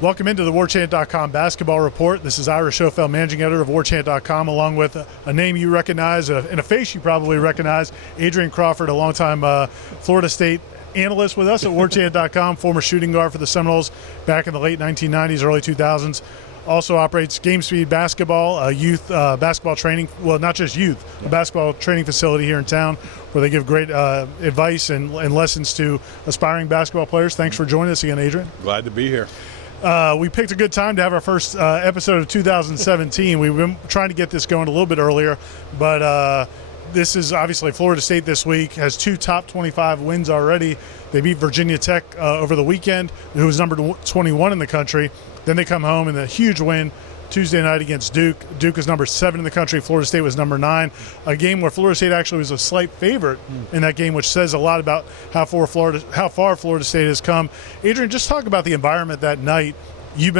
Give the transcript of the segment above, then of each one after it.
Welcome into the Warchant.com basketball report. This is Ira Schoffel, managing editor of Warchant.com, along with a name you recognize and a face you probably recognize, Adrian Crawford, a longtime Florida State analyst with us at Warchant.com, former shooting guard for the Seminoles back in the late 1990s, early 2000s. Also operates Game Speed Basketball, a youth basketball training, well, not just youth, a basketball training facility here in town where they give great advice and lessons to aspiring basketball players. Thanks for joining us again, Adrian. Glad to be here. We picked a good time to have our first episode of 2017. We've been trying to get this going a little bit earlier, but this is obviously Florida State this week, has 2 top 25 wins already. They beat Virginia Tech over the weekend, who was number 21 in the country. Then they come home in a huge win Tuesday night against Duke. Duke is number 7 in the country. Florida State was number 9. A game where Florida State actually was a slight favorite in that game, which says a lot about how far Florida State has come. Adrian, just talk about the environment that night. You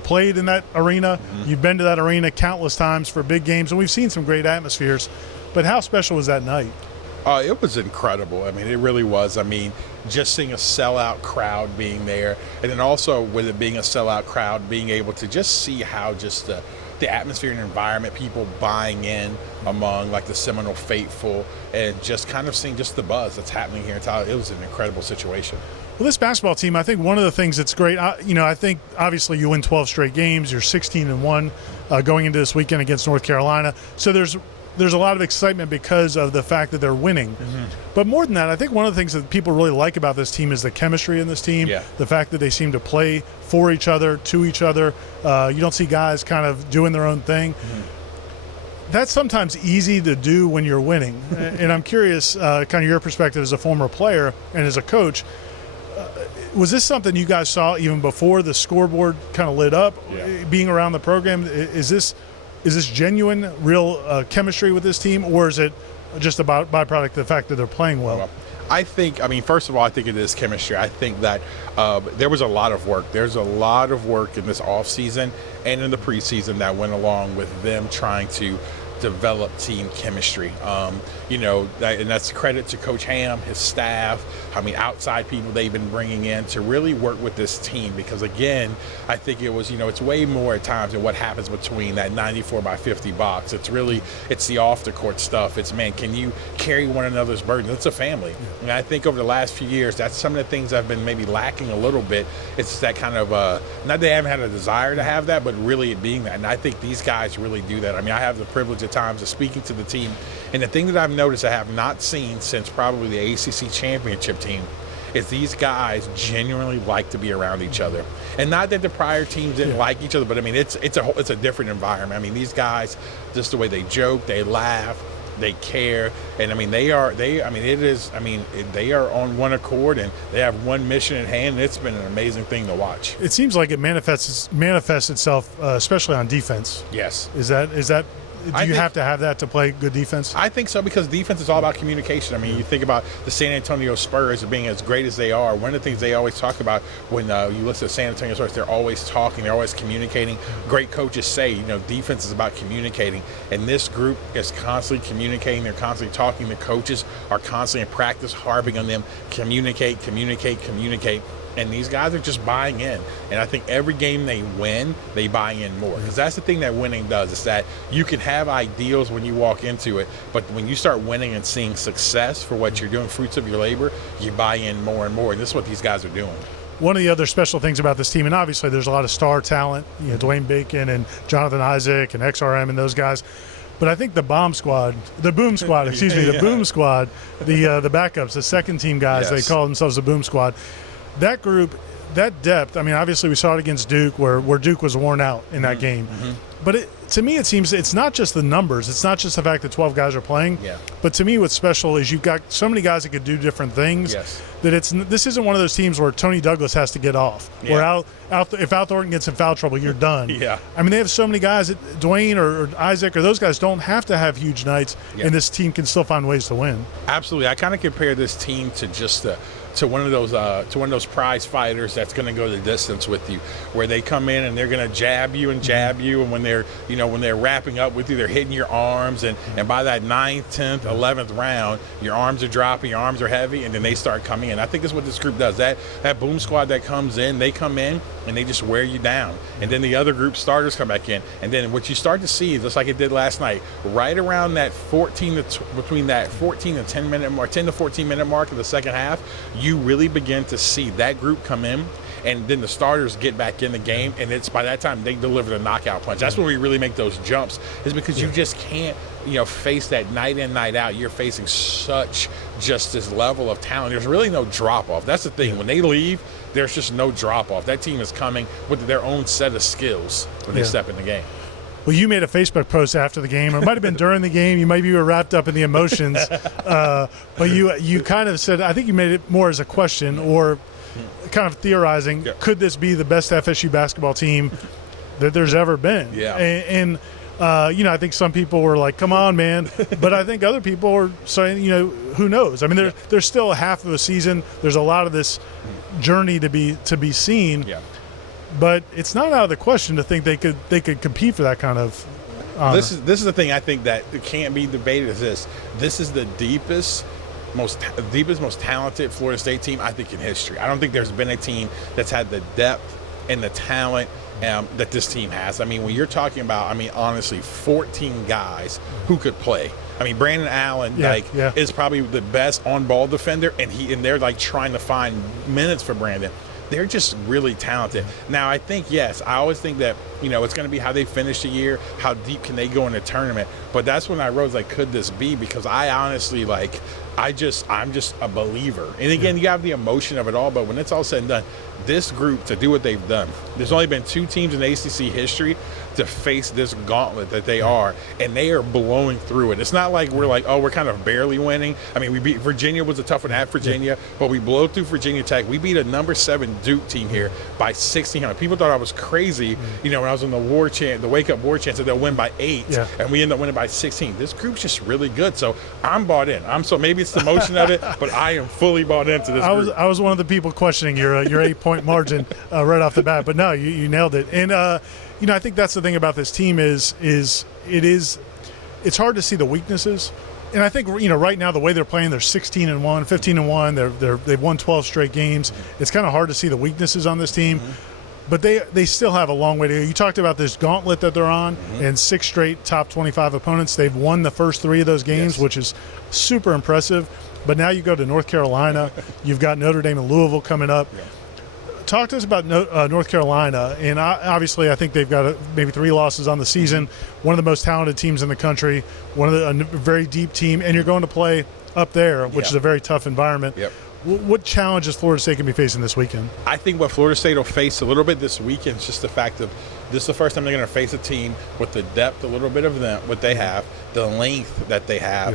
played in that arena. You've been to that arena countless times for big games, and we've seen some great atmospheres. But how special was that night? It was incredible. I mean, it really was. I mean, just seeing a sellout crowd being there, and then also with it being a sellout crowd, being able to just see how just the atmosphere and environment, people buying in among like the Seminole faithful, and just kind of seeing just the buzz that's happening here in town. It was an incredible situation. Well, this basketball team, I think one of the things that's great, I think obviously you win 12 straight games. You're 16-1 going into this weekend against North Carolina. So there's a lot of excitement because of the fact that they're winning. But more than that, I think one of the things that people really like about this team is the chemistry in this team, the fact that they seem to play for each other, to each other. You don't see guys kind of doing their own thing. That's sometimes easy to do when you're winning. And I'm curious, kind of your perspective as a former player and as a coach, was this something you guys saw even before the scoreboard kind of lit up, being around the program? Is this genuine, real chemistry with this team, or is it just a byproduct of the fact that they're playing well? First of all, I think it is chemistry. I think that there was a lot of work. There's a lot of work in this offseason and in the preseason that went along with them trying to develop team chemistry. And that's credit to Coach Ham, his staff, outside people they've been bringing in to really work with this team, because again, I think it was, it's way more at times than what happens between that 94-by-50 box. It's the off the court stuff. It's, man, can you carry one another's burden? It's a family. And I think over the last few years, that's some of the things I've been maybe lacking a little bit. It's that kind of, not that they haven't had a desire to have that, but really it being that. And I think these guys really do that. I have the privilege at times of speaking to the team, and the thing that I've noticed I have not seen since probably the ACC championship team is these guys genuinely like to be around each other. And not that the prior teams didn't like each other, but it's a different environment. These guys, just the way they joke, they laugh, they care, and they are on one accord, and they have one mission at hand, and it's been an amazing thing to watch. It seems like it manifests itself, especially on defense. Yes. Is that Do you have to have that to play good defense? I think so, because defense is all about communication. You think about the San Antonio Spurs being as great as they are. One of the things they always talk about when you listen to San Antonio Spurs, they're always talking, they're always communicating. Great coaches say, defense is about communicating. And this group is constantly communicating. They're constantly talking. The coaches are constantly in practice, harping on them, communicate. And these guys are just buying in. And I think every game they win, they buy in more. Because that's the thing that winning does, is that you can have ideals when you walk into it, but when you start winning and seeing success for what you're doing, fruits of your labor, you buy in more and more. And this is what these guys are doing. One of the other special things about this team, and obviously there's a lot of star talent, Dwayne Bacon and Jonathan Isaac and XRM and those guys. But I think the Boom Squad, the Boom Squad, the backups, the second team guys, they call themselves the Boom Squad. That group, that depth, obviously we saw it against Duke where Duke was worn out in that game. But to me it seems it's not just the numbers. It's not just the fact that 12 guys are playing. But to me what's special is you've got so many guys that could do different things that this isn't one of those teams where Tony Douglas has to get off. Where if Al Thornton gets in foul trouble, you're done. They have so many guys that Dwayne or Isaac or those guys don't have to have huge nights, and this team can still find ways to win. Absolutely. I kind of compare this team to just to one of those prize fighters that's going to go the distance with you, where they come in and they're going to jab you, and when they're wrapping up with you, they're hitting your arms, and by that 9th, 10th, 11th round, your arms are dropping, your arms are heavy, and then they start coming in. I think that's what this group does. That boom squad that comes in, they come in and they just wear you down, and then the other group starters come back in, and then what you start to see, just like it did last night, right around that 10 to 14 minute mark of the second half, you really begin to see that group come in, and then the starters get back in the game, and it's by that time they deliver the knockout punch. That's when we really make those jumps, is because you just can't face that night in, night out. You're facing such just this level of talent. There's really no drop off. That's the thing. When they leave, there's just no drop off. That team is coming with their own set of skills when they step in the game. Well, you made a Facebook post after the game, or it might have been during the game. You maybe were wrapped up in the emotions, but you kind of said, I think you made it more as a question, or kind of theorizing, could this be the best FSU basketball team that there's ever been? Yeah. And I think some people were like, come on, man. But I think other people were saying, who knows? I mean, there's still a half of a season. There's a lot of this journey to be seen. Yeah. But it's not out of the question to think they could compete for that kind of honor. This is the thing I think that can't be debated. This is the deepest, most talented Florida State team I think in history. I don't think there's been a team that's had the depth and the talent that this team has. I mean, when you're talking about, honestly, 14 guys who could play. Brandon Allen is probably the best on-ball defender, and they're like trying to find minutes for Brandon. They're just really talented. Now, I think, yes, I always think that, it's going to be how they finish the year, how deep can they go in the tournament. But that's when I wrote, could this be? Because I honestly, I'm just a believer. And again, you have the emotion of it all, but when it's all said and done, this group, to do what they've done, there's only been 2 teams in ACC history to face this gauntlet that they are, and they are blowing through it. It's not like we're kind of barely winning. We beat Virginia, was a tough one at Virginia, but we blow through Virginia Tech. We beat a number 7 Duke team here by 1600. People thought I was crazy, when I was on the Warchant, the Wake Up Warchant, said they'll win by 8, and we end up winning by 16. This group's just really good, so I'm bought in. So maybe it's the emotion of it, but I am fully bought into this group. I was one of the people questioning your 8-point margin right off the bat, but no, you nailed it. And I think that's the thing about this team is it's hard to see the weaknesses. And I think right now the way they're playing, they're 16-1, 15-1. They've won 12 straight games. It's kind of hard to see the weaknesses on this team. But they still have a long way to go. You talked about this gauntlet that they're on, and 6 straight top 25 opponents. They've won the first 3 of those games, which is super impressive. But now you go to North Carolina. You've got Notre Dame and Louisville coming up. Talk to us about North Carolina. And obviously I think they've got maybe 3 losses on the season. One of the most talented teams in the country, a very deep team. And you're going to play up there, which is a very tough environment. Yep. What challenges Florida State can be facing this weekend? I think what Florida State will face a little bit this weekend is just the fact of this is the first time they're going to face a team with the depth, a little bit of them, what they have, the length that they have.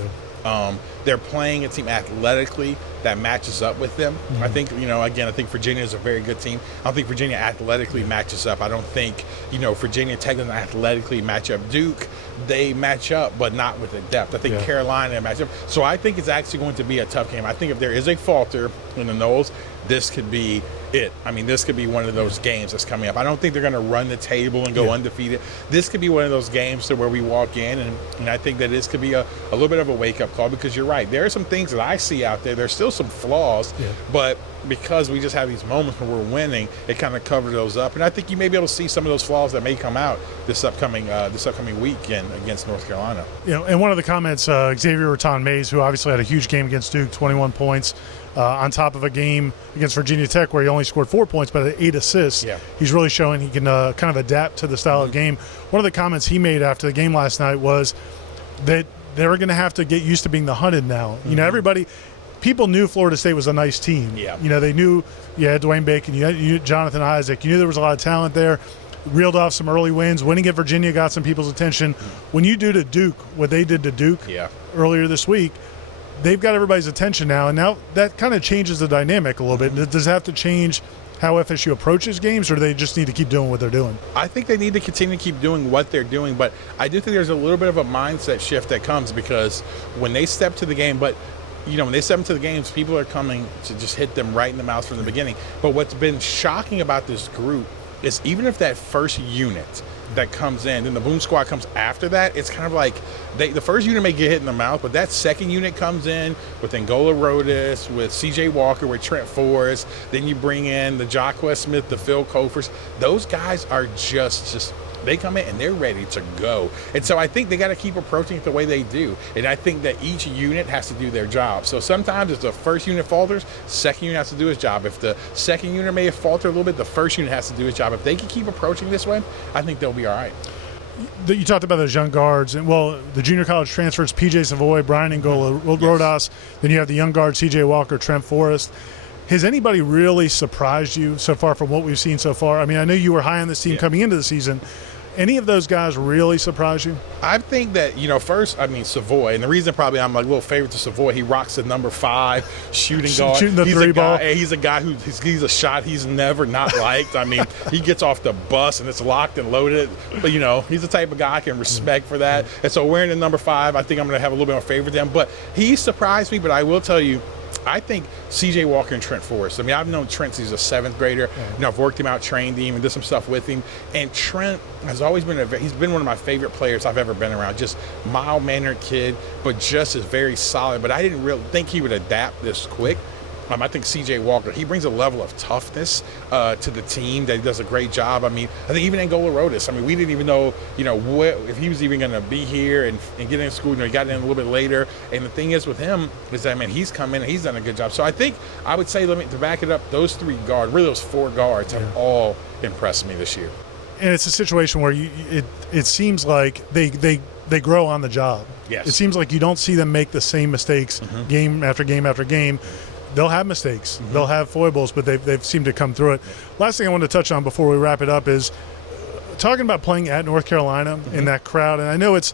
They're playing a team athletically that matches up with them. I think, I think Virginia is a very good team. I don't think Virginia athletically matches up. I don't think, Virginia Tech doesn't athletically match up. Duke, they match up, but not with the depth. I think Carolina match up. So I think it's actually going to be a tough game. I think if there is a falter in the Knowles, this could be it. This could be one of those games that's coming up. I don't think they're going to run the table and go undefeated. This could be one of those games to where we walk in, and I think that this could be a little bit of a wake-up call, because you're right. There are some things that I see out there. There's still some flaws, but because we just have these moments when we're winning, it kind of covers those up. And I think you may be able to see some of those flaws that may come out this upcoming weekend against North Carolina. And one of the comments, Xavier Raton-Mays, who obviously had a huge game against Duke, 21 points, on top of a game against Virginia Tech where he only scored 4 points but had 8 assists. He's really showing he can kind of adapt to the style of game. One of the comments he made after the game last night was that they were going to have to get used to being the hunted now. People knew Florida State was a nice team. They knew you had Dwayne Bacon, you had Jonathan Isaac, you knew there was a lot of talent there. Reeled off some early wins. Winning at Virginia got some people's attention. When you do to Duke what they did to Duke earlier this week, they've got everybody's attention now, and now that kind of changes the dynamic a little bit. Does it have to change how FSU approaches games, or do they just need to keep doing what they're doing? I think they need to continue to keep doing what they're doing, but I do think there's a little bit of a mindset shift that comes, because when they step to the game, but when they step into the games, people are coming to just hit them right in the mouth from the beginning. But what's been shocking about this group is even if that first unit that comes in, then the boom squad comes after that, it's kind of like the first unit may get hit in the mouth, but that second unit comes in with Angola Rodas, with CJ Walker, with Trent Forrest, then you bring in the Jacquez Smith, the Phil Kofers. Those guys are just they come in and they're ready to go. And so I think they got to keep approaching it the way they do. And I think that each unit has to do their job. So sometimes if the first unit falters, second unit has to do its job. If the second unit may have faltered a little bit, the first unit has to do its job. If they can keep approaching this way, I think they'll be all right. You talked about those young guards, and the junior college transfers, PJ Savoy, Brian Angola Rodas. Then you have the young guards, CJ Walker, Trent Forrest. Has anybody really surprised you so far from what we've seen so far? I mean, I know you were high on this team coming into the season. Any of those guys really surprise you? I think that, first, Savoy, and the reason probably I'm a little favorite to Savoy, he rocks the number 5 shooting guard. Shooting the three ball. He's a guy he's a shot he's never not liked. I mean, he gets off the bus and it's locked and loaded. But, he's the type of guy I can respect for that. And so wearing the number 5, I think I'm going to have a little bit more favor to him. But he surprised me, but I will tell you, I think CJ Walker and Trent Forrest. I mean, I've known Trent since he's a 7th grader. I've worked him out, trained him, and did some stuff with him. And Trent has always been he's been one of my favorite players I've ever been around. Just mild-mannered kid, but just is very solid. But I didn't really think he would adapt this quick. I think CJ Walker, he brings a level of toughness to the team that he does a great job. I mean, I think even Angola Rodas, we didn't even know, if he was even going to be here and get in school. He got in a little bit later. And the thing is with him is that, he's come in and he's done a good job. So I think I would say, to back it up, those 3 guards, really those 4 guards have all impressed me this year. And it's a situation where it seems like they grow on the job. Yes. It seems like you don't see them make the same mistakes game after game after game. They'll have mistakes. They'll have foibles, but they've seemed to come through it. Last thing I want to touch on before we wrap it up is talking about playing at North Carolina in that crowd. And I know it's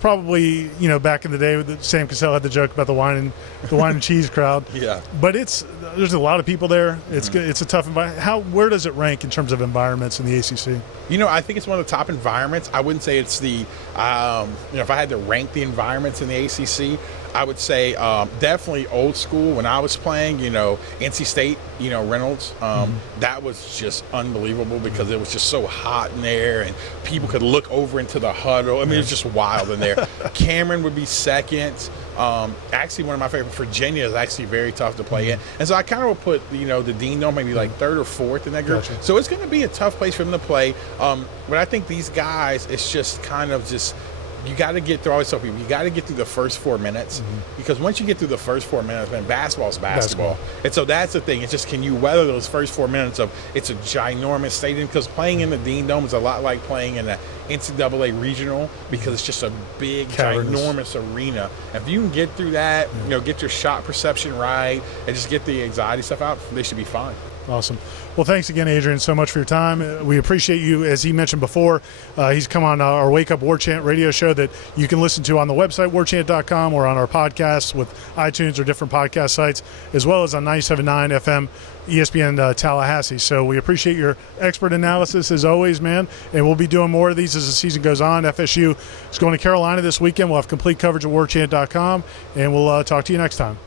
probably, back in the day, Sam Cassell had the joke about the wine and cheese crowd. Yeah. But there's a lot of people there. It's a tough environment. Where does it rank in terms of environments in the ACC? I think it's one of the top environments. I wouldn't say it's the, if I had to rank the environments in the ACC, I would say definitely old school. When I was playing, NC State, Reynolds, that was just unbelievable because it was just so hot in there and people could look over into the huddle. It was just wild in there. Cameron would be second. Actually, one of my favorite, Virginia, is actually very tough to play in. And so I kind of would put, the Dean Dome maybe like 3rd or 4th in that group. Gotcha. So it's going to be a tough place for them to play. But I think these guys, it's just kind of just, you got to get through, I always tell people, you got to get through the first 4 minutes because once you get through the first 4 minutes, man, basketball's basketball. And so that's the thing. It's just, can you weather those first 4 minutes of, it's a ginormous stadium because playing in the Dean Dome is a lot like playing in the NCAA regional because it's just a big, ginormous arena. If you can get through that, get your shot perception right and just get the anxiety stuff out, they should be fine. Awesome. Well, thanks again, Adrian, so much for your time. We appreciate you. As he mentioned before, he's come on our Wake Up Warchant radio show that you can listen to on the website, warchant.com, or on our podcasts with iTunes or different podcast sites, as well as on 97.9 FM ESPN Tallahassee. So we appreciate your expert analysis as always, man. And we'll be doing more of these as the season goes on. FSU is going to Carolina this weekend. We'll have complete coverage at warchant.com, and we'll talk to you next time.